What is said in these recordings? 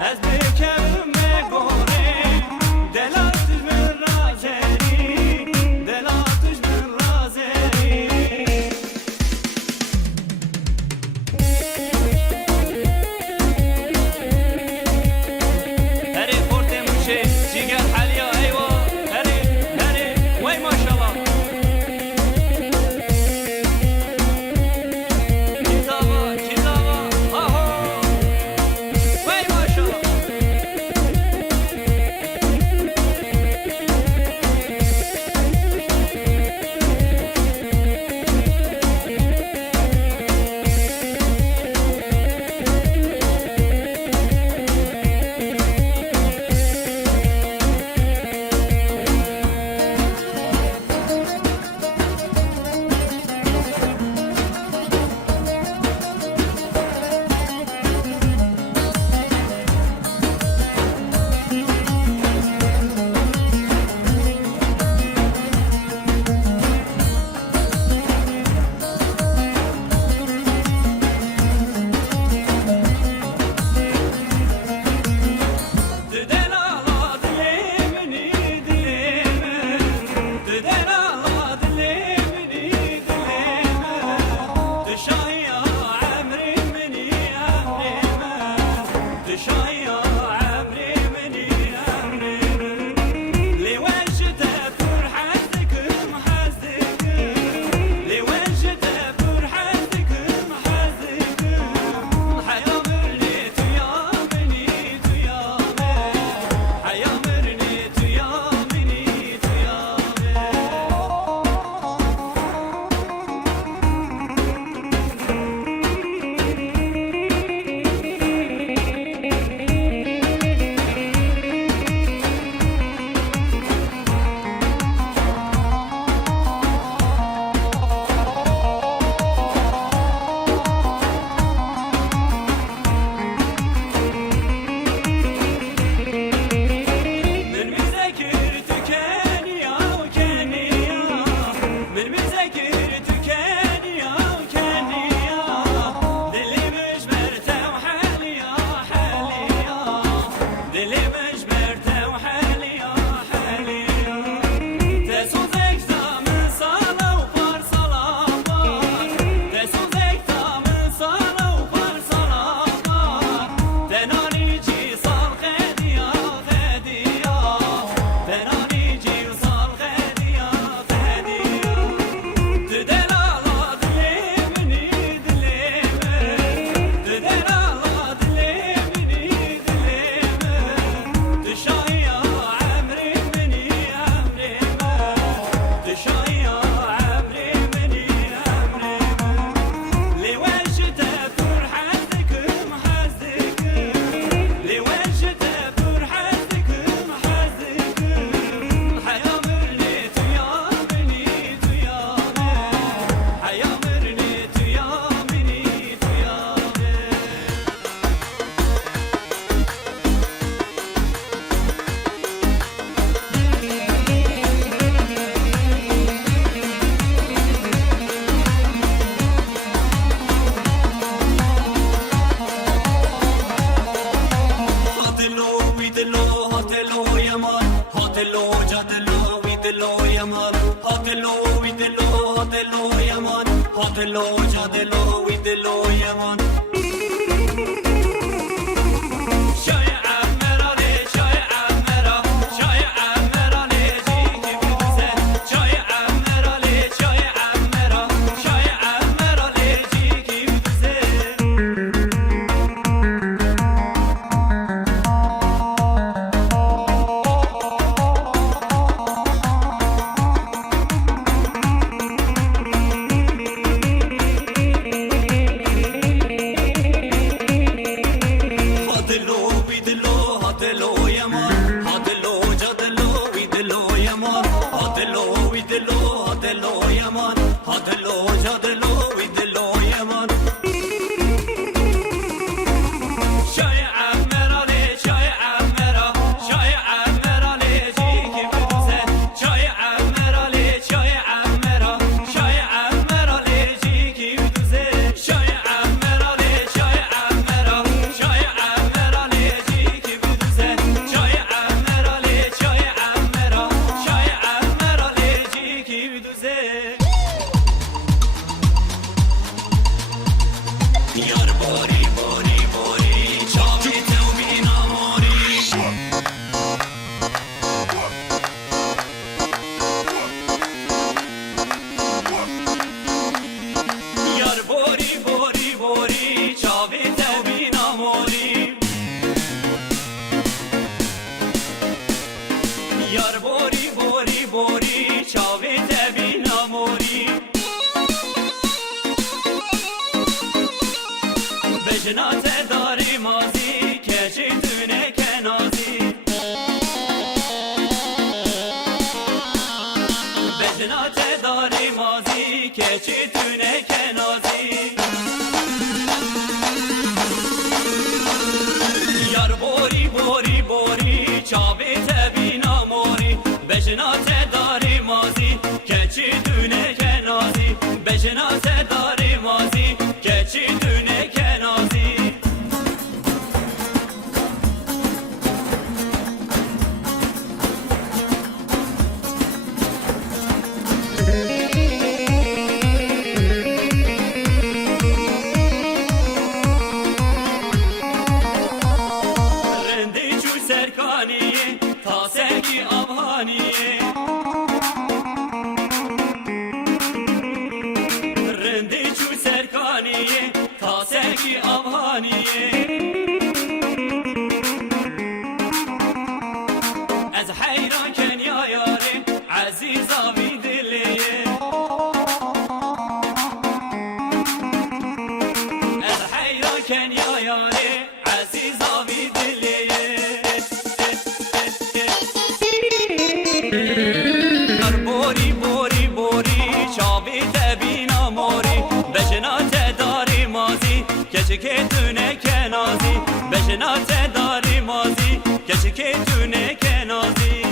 از بکم مگوره دلو جا دلو وی دلو یمان یار بوری بوری بوری چاوی تبینا موری بجنات داری مازی کشی دونه کنازی بجنات داری مازی کشی دونه کنازی یار بوری بوری بوری چاوی تبینا موری بجنات داری مازی کچی دونه کنازی بجنات داری مازی کچی دونه کنازی رندی چو سرکانیه تا سرگی آبانیه رندی چو سرکانیه تا سرگی آبانیه از حیران کنیا یاره عزیزا بی دلیه از حیران کنیا یاره عزیزا بی دلیه بوری بوری بوری چاوی تبینا موری بجنات داری مازی کچی که دونه کنازی بجنات داری مازی کچی که دونه کنازی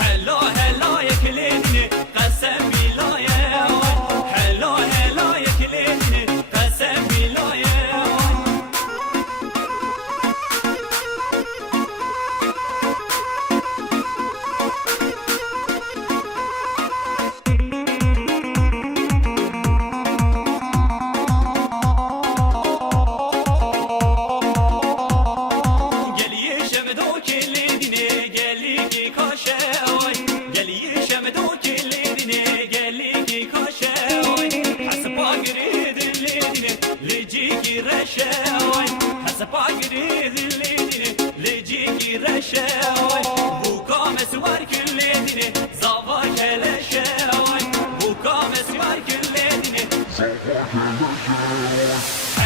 هلا هلا یک لیدینه قسم بیلایه هلا هلا یک لیدینه قسم بیلایه گلیه شمدو کلیدینه گلی کی کاشه گلیه شمدو کلیدینه گلی کی کاشه حسبا گرید لیدینه لجی کی رشه حسبا گرید لیدینه لجی کی رشه بو کام سوار کلیدینه زاوا کلشه بو کام سوار کلیدینه زاوا کلشه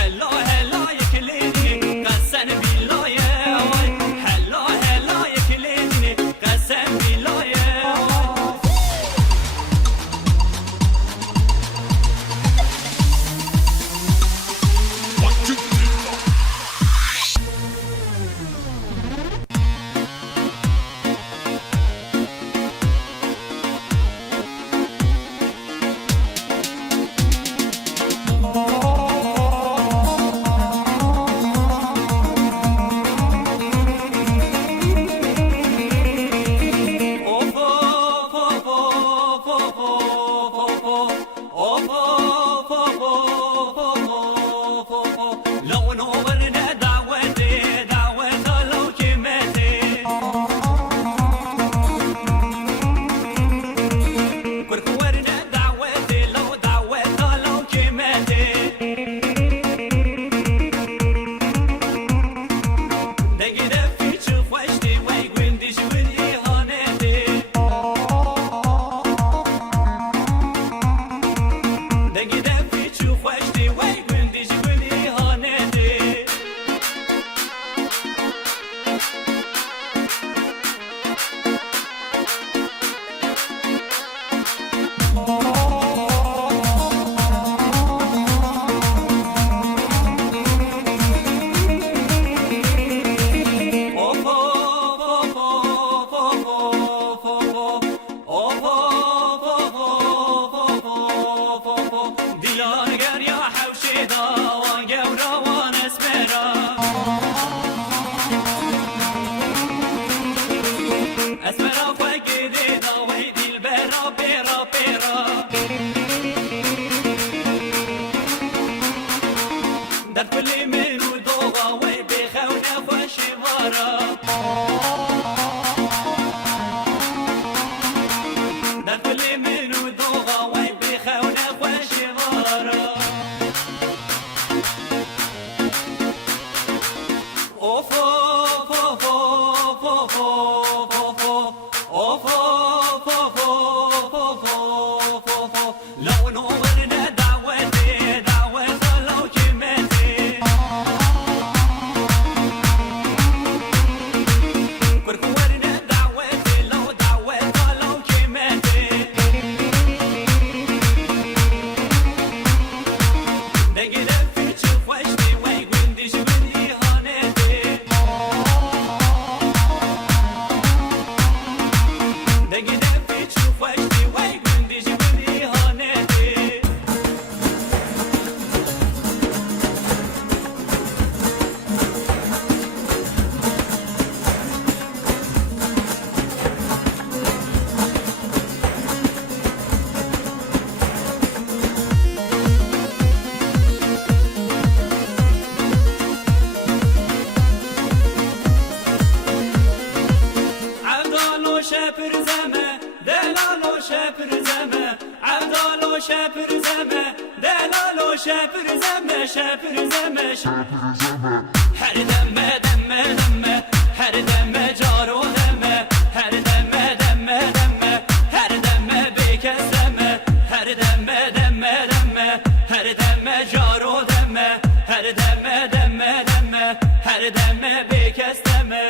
şepirzeme, delalo şepirzeme, avdalo şepirzeme, delalo şepirzeme, şepirzeme, şepirzeme. Her demme demme demme, her demme caro demme, her demme demme demme, her demme bekes demme, her demme demme demme, her demme caro demme, her demme demme demme, her demme bekes demme.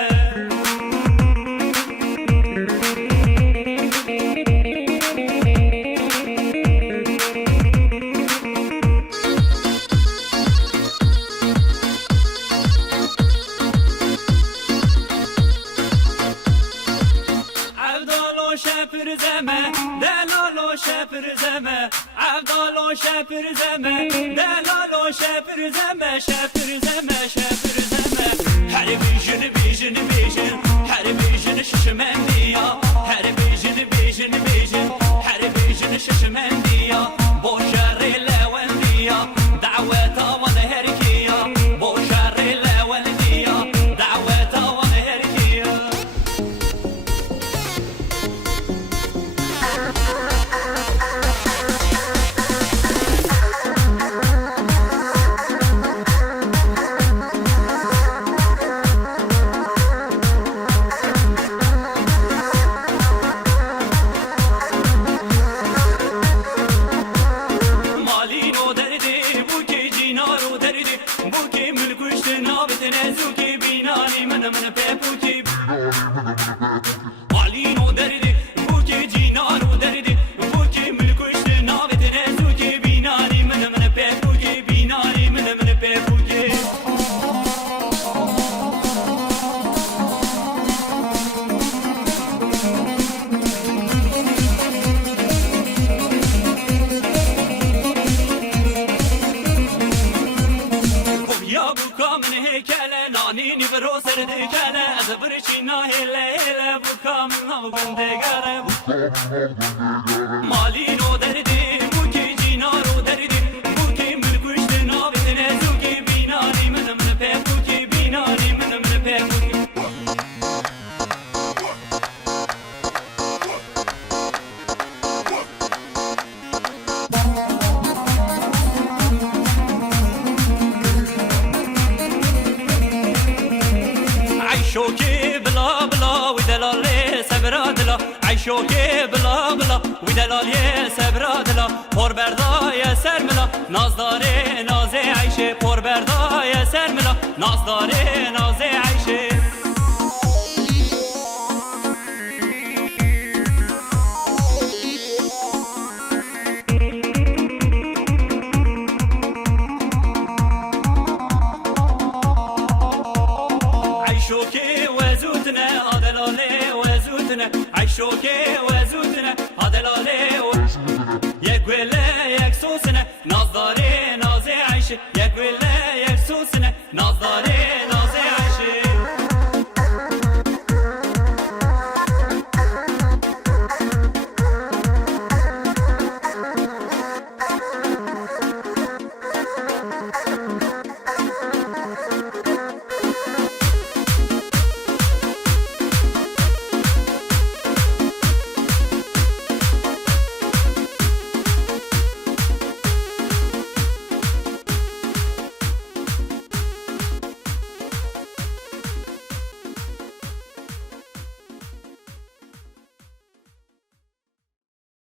Şepirzeme, delalo şepirzeme, avdalo şepirzeme, delalo şepirzeme, şepirzeme, şepirzeme. Her bijini bijini bijin, her bijini şişmen diya, her bijini bijini bijin, her bijini şişmen diya. Boşarı leven diya, daveta van herkiya, boşarı leven diya, daveta van herkiya. من پپوکی بالینو دردی بوکی جینارو دردی بوکی ملکوشت ناوت نزوکی بینانی من پپوکی بینانی من پپوکی یا بوکا من هیکله نانی برو سرده کله از برچی ناهله هله بوکا من هم گنده گره مالی نو دردی بوکی جینا رو دردی بوکی ملکوشت ناوید نزوکی بینانی من پپوکی بینانی من پپوکی عيشوكي بلا بلا ودلالي سبرا دلا عيشوكي بلا بلا ودلالي سبرا دلا پر بردای سرملا نازداره نازه عيشه پر بردای سرملا نازداره نازه عيشه عيشوكي وزوتنا عدلالي وزوتنا عيشوكي